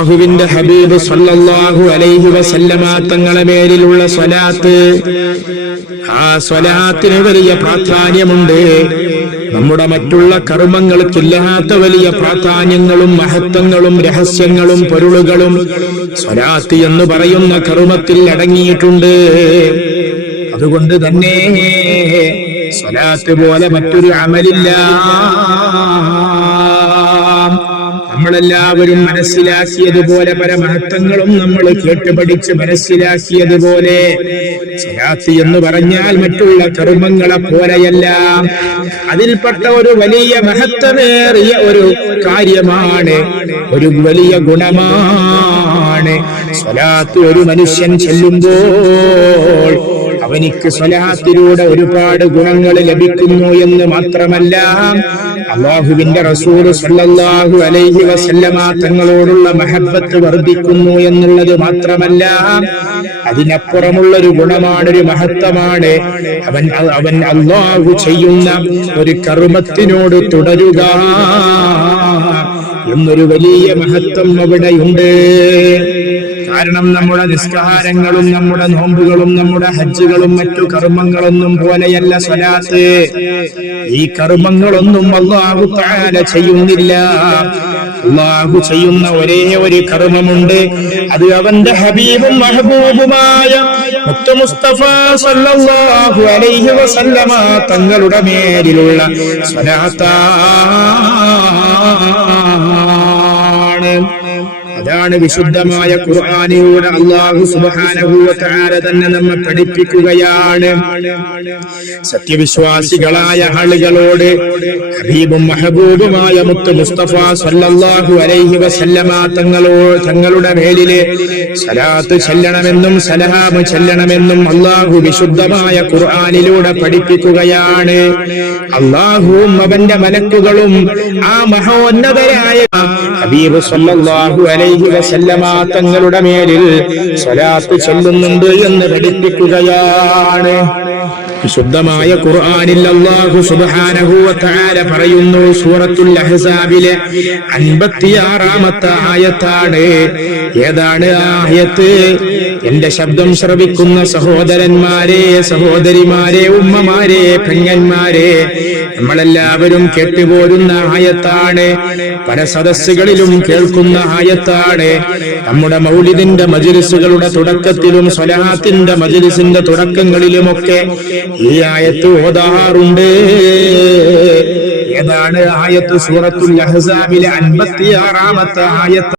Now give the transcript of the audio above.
അല്ലാഹുവിന്റെ ഹബീബ് സല്ലല്ലാഹു അലൈഹി വസല്ലമ തങ്ങളെ മേലിലുള്ള സ്വലാത്ത്, ആ സ്വലാത്തിന് വലിയ പ്രാധാന്യമുണ്ട്. നമ്മുടെ മറ്റുള്ള കർമ്മങ്ങൾക്കില്ലാത്ത വലിയ പ്രാധാന്യങ്ങളും മഹത്വങ്ങളും രഹസ്യങ്ങളും പൊരുളുകളും സ്വലാത്ത് എന്ന് പറയുന്ന കർമ്മത്തിൽ അടങ്ങിയിട്ടുണ്ട്. അതുകൊണ്ട് തന്നെ സ്വലാത്ത് പോലെ മറ്റൊരു അമലില്ല. നമ്മളെല്ലാവരും മനസ്സിലാക്കിയതുപോലെ, പല മഹത്വങ്ങളും നമ്മൾ കേട്ടുപഠിച്ച് മനസ്സിലാക്കിയതുപോലെ, സ്വലാത്ത് എന്ന് പറഞ്ഞാൽ മറ്റുള്ള കർമ്മങ്ങളെ പോലെയല്ല. അതിൽപ്പെട്ട ഒരു വലിയ മഹത്വമേറിയ ഒരു കാര്യമാണ്, ഒരു വലിയ ഗുണമാണ്. സ്വലാത്ത് ഒരു മനുഷ്യൻ ചൊല്ലുമ്പോൾ അവനിക്ക് സ്വലാത്തിലൂടെ ഒരുപാട് ഗുണങ്ങൾ ലഭിക്കുന്നു എന്ന് മാത്രമല്ല, അല്ലാഹുവിന്റെ റസൂൽ സല്ലല്ലാഹു അലൈഹി വസല്ലമ തങ്ങളോടുള്ള മഹബ്ബത്ത് വർദ്ധിക്കുന്നു എന്നുള്ളത് മാത്രമല്ല, അതിനപ്പുറമുള്ളൊരു ഗുണമാണ്, ഒരു മഹത്വമാണ്. അവൻ അല്ലാഹു ചെയ്യുന്ന ഒരു കർമ്മത്തിനോട് തുടരുക എന്നൊരു വലിയ മഹത്വം അവിടെയുണ്ട്. കാരണം നമ്മുടെ നിസ്കാരങ്ങളും നമ്മുടെ നോമ്പുകളും നമ്മുടെ ഹജ്ജുകളും മറ്റു കർമ്മങ്ങളൊന്നും പോലെയല്ല സ്വലാത്ത്. ഈ കർമ്മങ്ങളൊന്നും അല്ലാഹു തആല ചെയ്യുന്നില്ല. അല്ലാഹു ചെയ്യുന്ന ഒരേ ഒരു കർമ്മമുണ്ട്, അത് അവന്റെ ഹബീബും മഹബൂബുമായ മുത്ത് മുസ്തഫ സല്ലല്ലാഹു അലൈഹി വസല്ലമ തങ്ങളുടെ മേലിലുള്ള സ്വലാത്താണ്. അതാണ് വിശുദ്ധമായ ഖുർആനിലൂടെ അല്ലാഹു സുബ്ഹാനഹു വ തആല തന്നെ നമ്മെ പഠിപ്പിക്കുകയാണ്. സത്യവിശ്വാസികളായ ആളുകളോട് ഹബീബും മഹബൂബുമായ മുത്ത് മുസ്തഫ സല്ലല്ലാഹു അലൈഹി വസല്ലമ തങ്ങളുടെ മേലിലെ സ്വലാത്ത് ചൊല്ലണമെന്നും സലാം ചൊല്ലണമെന്നും അല്ലാഹു വിശുദ്ധമായ ഖുർആനിലൂടെ പഠിപ്പിക്കുകയാണ്. അല്ലാഹുവും അവന്റെ മലക്കുകളും ആ മഹോന്നതരായ ഹബീബ് സല്ലല്ലാഹു അലൈഹി വസല്ലമ തങ്ങളുടെ മേലിൽ സ്വലാത്ത് ചൊല്ലുന്നുണ്ട് എന്ന് പഠിപ്പിക്കുകയാണ്. വിശുദ്ധമായ ഖുർആനിൽ അല്ലാഹു സുബ്ഹാനഹു വ തആല പറയുന്നു, സൂറത്തുൽ അഹ്സാബിലെ 56-ാമത്തെ ആയത്താണ്. ഏതാണ് ആയത്ത്? എന്റെ ശബ്ദം ശ്രവിക്കുന്ന സഹോദരന്മാരെ, സഹോദരിമാരെ, ഉമ്മമാരെ, പെങ്ങന്മാരെ, നമ്മളെല്ലാവരും കേട്ടുപോരുന്ന ആയത്താണ്. പല സദസ്സുകളിലും കേൾക്കുന്ന ആയത്താണ്. നമ്മുടെ മൗലിദിന്റെ മജ്‌ലിസുകളുടെ തുടക്കത്തിലും സ്വലാത്തിന്റെ മജ്‌ലിസിന്റെ തുടക്കങ്ങളിലുമൊക്കെ ഈ ആയത്ത് ഓതാറുണ്ട്. ഏതാണ് ആയത്ത്? സൂറത്തുൽ അഹ്സാബിലെ 56-ാമത്തെ ആയത്ത്.